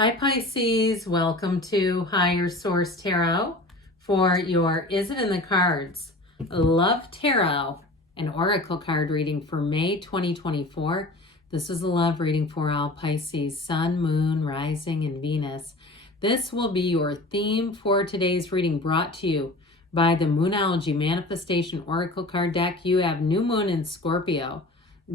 Hi Pisces, welcome to Higher Source Tarot for your Is It in the Cards? Love Tarot, an Oracle card reading for May 2024. This is a love reading for all Pisces, Sun, Moon, Rising, and Venus. This will be your theme for today's reading, brought to you by the Moonology Manifestation Oracle card deck. You have New Moon in Scorpio.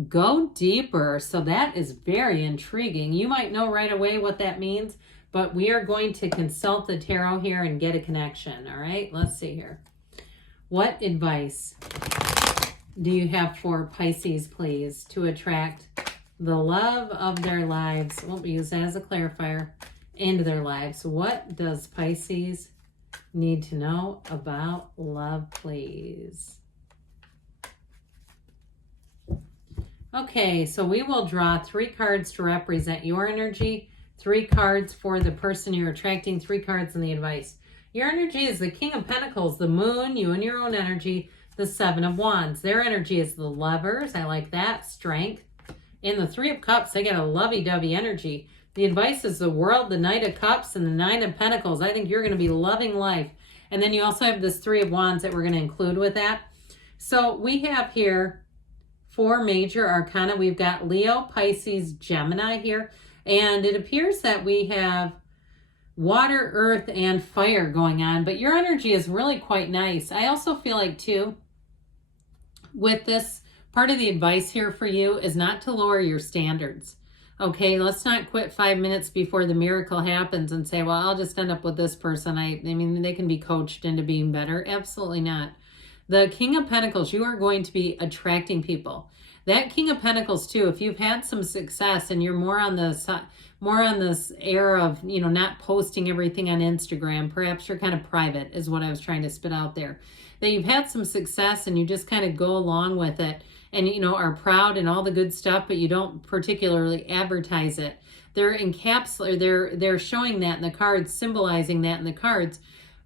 Go deeper. So that is very intriguing. You might know right away what that means, but we are going to consult the tarot here and get a connection. All right, let's see here. What advice do you have for Pisces, please, to attract the love of their lives? We'll use that as a clarifier, into their lives. What does Pisces need to know about love, please? Okay, so we will draw 3 cards to represent your energy, 3 cards for the person you're attracting, 3 cards in the advice. Your energy is the King of Pentacles, the Moon, you and your own energy, the 7 of Wands. Their energy is the Lovers, I like that, strength. And the 3 of Cups, they get a lovey-dovey energy. The advice is the World, the Knight of Cups, and the 9 of Pentacles. I think you're going to be loving life. And then you also have this 3 of Wands that we're going to include with that. So we have here 4 major arcana. We've got Leo, Pisces, Gemini here. And it appears that we have water, earth, and fire going on. But your energy is really quite nice. I also feel like, too, with this, part of the advice here for you is not to lower your standards. Okay, let's not quit 5 minutes before the miracle happens and say, well, I'll just end up with this person. I mean, they can be coached into being better. Absolutely not. The King of Pentacles, you are going to be attracting people. That King of Pentacles too, if you've had some success and you're more on this era of, not posting everything on Instagram, perhaps you're kind of private is what I was trying to spit out there. That you've had some success and you just kind of go along with it and, are proud and all the good stuff, but you don't particularly advertise it. They're they're showing that in the cards, symbolizing that in the cards.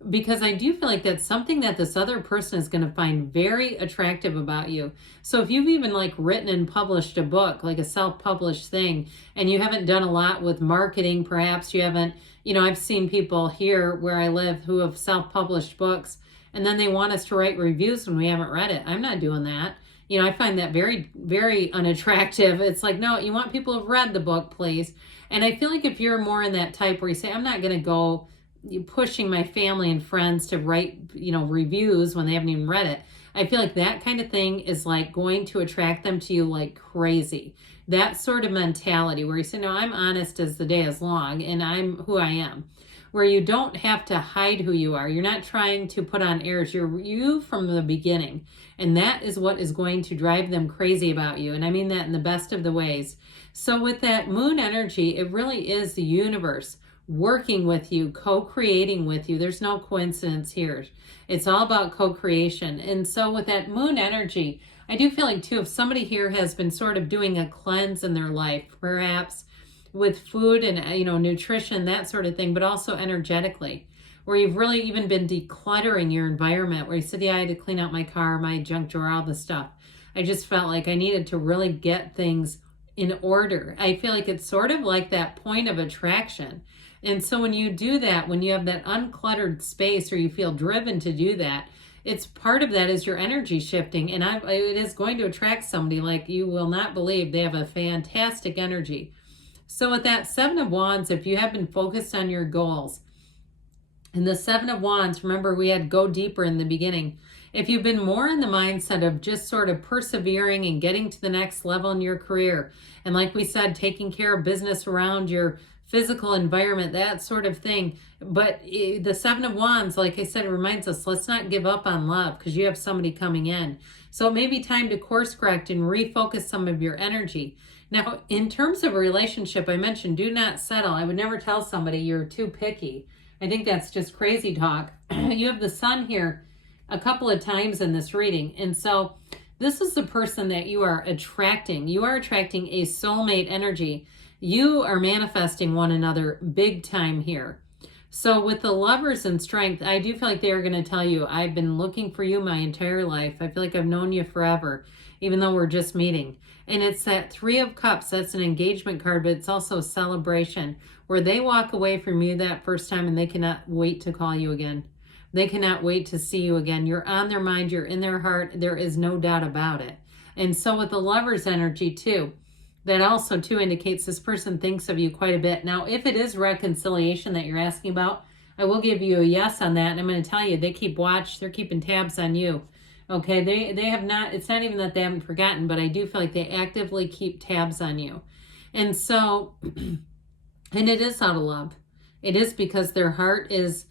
Because I do feel like that's something that this other person is going to find very attractive about you. So if you've even written and published a book, like a self-published thing, and you haven't done a lot with marketing, perhaps you haven't, I've seen people here where I live who have self-published books, and then they want us to write reviews when we haven't read it. I'm not doing that. I find that very, very unattractive. It's like, no, you want people to have read the book, please. And I feel like if you're more in that type where you say, I'm not going to go pushing my family and friends to write, reviews when they haven't even read it. I feel like that kind of thing is going to attract them to you like crazy. That sort of mentality where you say, no, I'm honest as the day is long and I'm who I am. Where you don't have to hide who you are. You're not trying to put on airs. You're you from the beginning. And that is what is going to drive them crazy about you. And I mean that in the best of the ways. So with that moon energy, it really is the universe working with you, co-creating with you. There's no coincidence here. It's all about co-creation. And so with that moon energy, I do feel like too, if somebody here has been sort of doing a cleanse in their life, perhaps with food and, nutrition, that sort of thing, but also energetically, where you've really even been decluttering your environment, where you said, yeah, I had to clean out my car, my junk drawer, all the stuff. I just felt like I needed to really get things in order. I feel like it's sort of like that point of attraction. And so when you do that, when you have that uncluttered space or you feel driven to do that, it's part of that is your energy shifting. And it is going to attract somebody like you will not believe. They have a fantastic energy. So with that 7 of Wands, if you have been focused on your goals, and the 7 of Wands, remember we had go deeper in the beginning. If you've been more in the mindset of just sort of persevering and getting to the next level in your career, and like we said, taking care of business around your physical environment, that sort of thing. But the 7 of Wands, like I said, it reminds us, let's not give up on love because you have somebody coming in. So it may be time to course correct and refocus some of your energy. Now, in terms of a relationship, I mentioned do not settle. I would never tell somebody you're too picky. I think that's just crazy talk. You have the sun here a couple of times in this reading. And so this is the person that you are attracting. You are attracting a soulmate energy. You are manifesting one another big time here. So with the Lovers and Strength, I do feel like they are going to tell you, I've been looking for you my entire life. I feel like I've known you forever, even though we're just meeting. And it's that Three of Cups. That's an engagement card, but it's also a celebration where they walk away from you that first time and they cannot wait to call you again. They cannot wait to see you again. You're on their mind. You're in their heart. There is no doubt about it. And so with the Lover's energy too, that also too indicates this person thinks of you quite a bit. Now, if it is reconciliation that you're asking about, I will give you a yes on that. And I'm going to tell you, they keep watch. They're keeping tabs on you. Okay, they have not, it's not even that they haven't forgotten, but I do feel like they actively keep tabs on you. And so, and it is out of love. It is because their heart is,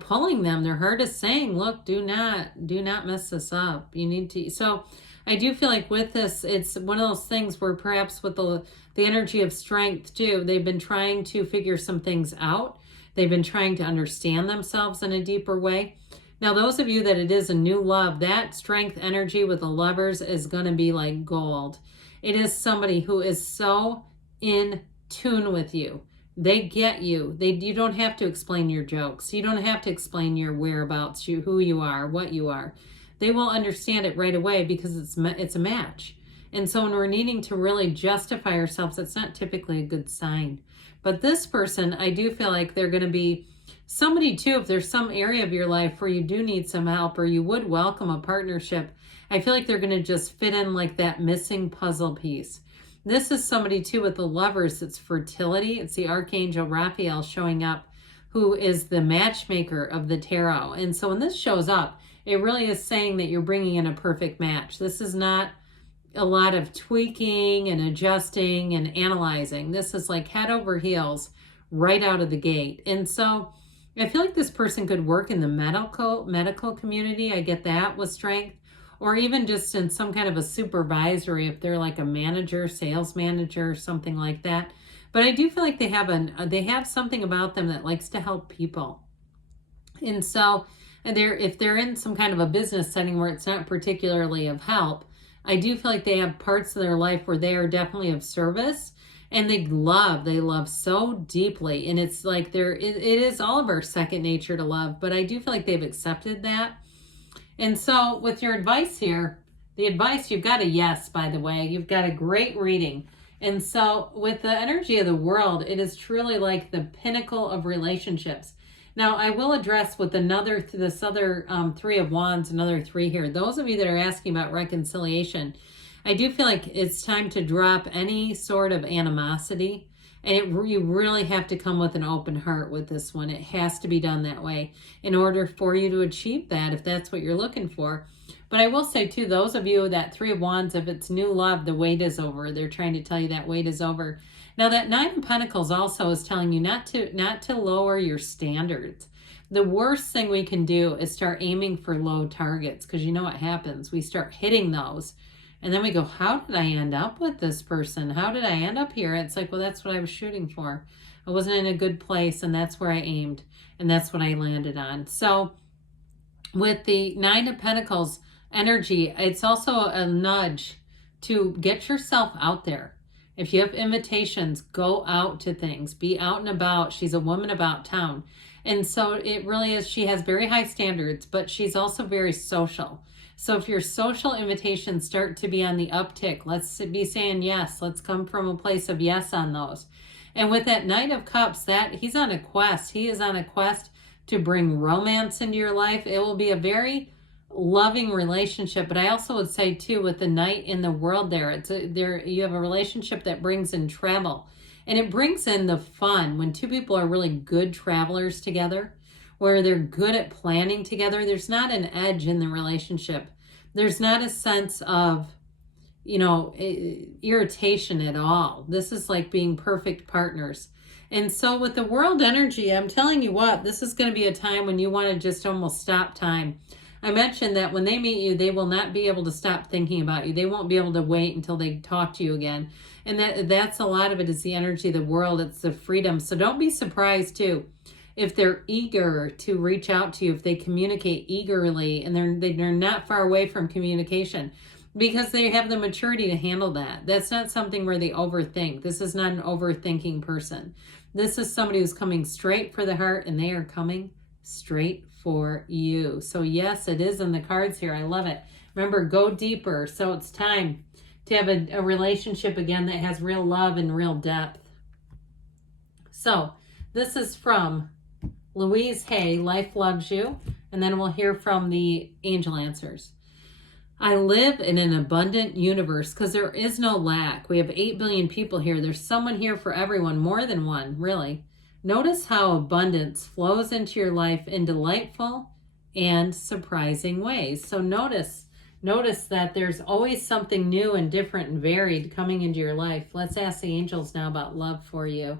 pulling them. Their heart is saying, look, do not mess this up. You need to. So I do feel like with this, it's one of those things where perhaps with the energy of strength too, they've been trying to figure some things out. They've been trying to understand themselves in a deeper way. Now, those of you that it is a new love, that strength energy with the Lovers is going to be like gold. It is somebody who is so in tune with you. They get you. You don't have to explain your jokes. You don't have to explain your whereabouts, who you are, what you are. They will understand it right away because it's a match. And so when we're needing to really justify ourselves, it's not typically a good sign. But this person, I do feel like they're going to be somebody too, if there's some area of your life where you do need some help or you would welcome a partnership, I feel like they're going to just fit in like that missing puzzle piece. This is somebody too with the Lovers. It's fertility. It's the Archangel Raphael showing up, who is the matchmaker of the tarot. And so when this shows up, it really is saying that you're bringing in a perfect match. This is not a lot of tweaking and adjusting and analyzing. This is like head over heels right out of the gate. And so I feel like this person could work in the medical community. I get that with strength. Or even just in some kind of a supervisory, if they're like a manager, sales manager, something like that. But I do feel like they have something about them that likes to help people. And so if they're in some kind of a business setting where it's not particularly of help, I do feel like they have parts of their life where they are definitely of service. And they love so deeply. And it's like it is all of our second nature to love. But I do feel like they've accepted that. And so with your advice here, the advice, you've got a yes, by the way. You've got a great reading. And so with the energy of the world, it is truly like the pinnacle of relationships. Now, I will address with this other Three of Wands, another three here. Those of you that are asking about reconciliation, I do feel like it's time to drop any sort of animosity. And you really have to come with an open heart with this one. It has to be done that way in order for you to achieve that, if that's what you're looking for. But I will say, too, those of you that Three of Wands, if it's new love, the wait is over. They're trying to tell you that wait is over. Now, that Nine of Pentacles also is telling you not to lower your standards. The worst thing we can do is start aiming for low targets, because you know what happens. We start hitting those. And then we go, how did I end up with this person? How did I end up here? It's like, well, that's what I was shooting for. I wasn't in a good place, and that's where I aimed, and that's what I landed on. So with the Nine of Pentacles energy, it's also a nudge to get yourself out there. If you have invitations, go out to things. Be out and about. She's a woman about town. And so it really is, she has very high standards, but she's also very social. So if your social invitations start to be on the uptick, let's be saying yes. Let's come from a place of yes on those. And with that Knight of Cups, he's on a quest. He is on a quest to bring romance into your life. It will be a very loving relationship. But I also would say, too, with the Knight in the world you have a relationship that brings in travel. And it brings in the fun. When two people are really good travelers together, where they're good at planning together, there's not an edge in the relationship. There's not a sense of, irritation at all. This is like being perfect partners. And so with the world energy, I'm telling you what, this is going to be a time when you want to just almost stop time. I mentioned that when they meet you, they will not be able to stop thinking about you. They won't be able to wait until they talk to you again. And that's a lot of it is the energy of the world. It's the freedom. So don't be surprised, too, if they're eager to reach out to you, if they communicate eagerly and they're not far away from communication. because they have the maturity to handle that. That's not something where they overthink. This is not an overthinking person. This is somebody who's coming straight for the heart, and they are coming straight for you. So yes, it is in the cards here. I love it. Remember, go deeper. So it's time to have a relationship again that has real love and real depth. So this is from Louise Hay, Life Loves You. And then we'll hear from the angel answers. I live in an abundant universe because there is no lack. We have 8 billion people here. There's someone here for everyone, more than one, really. Notice how abundance flows into your life in delightful and surprising ways. So notice that there's always something new and different and varied coming into your life. Let's ask the angels now about love for you,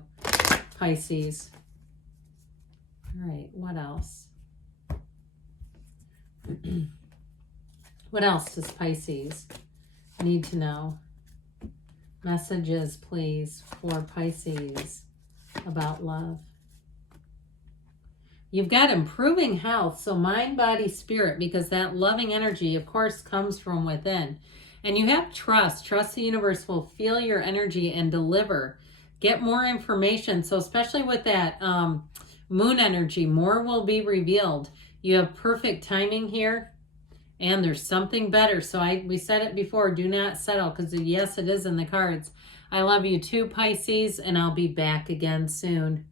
Pisces. All right, what else? What else does Pisces need to know? Messages, please, for Pisces about love. You've got improving health, so mind, body, spirit, because that loving energy, of course, comes from within. And you have trust. Trust the universe will feel your energy and deliver. Get more information. So especially with that moon energy, more will be revealed. You have perfect timing here. And there's something better. So we said it before, do not settle, because yes, it is in the cards. I love you too, Pisces, and I'll be back again soon.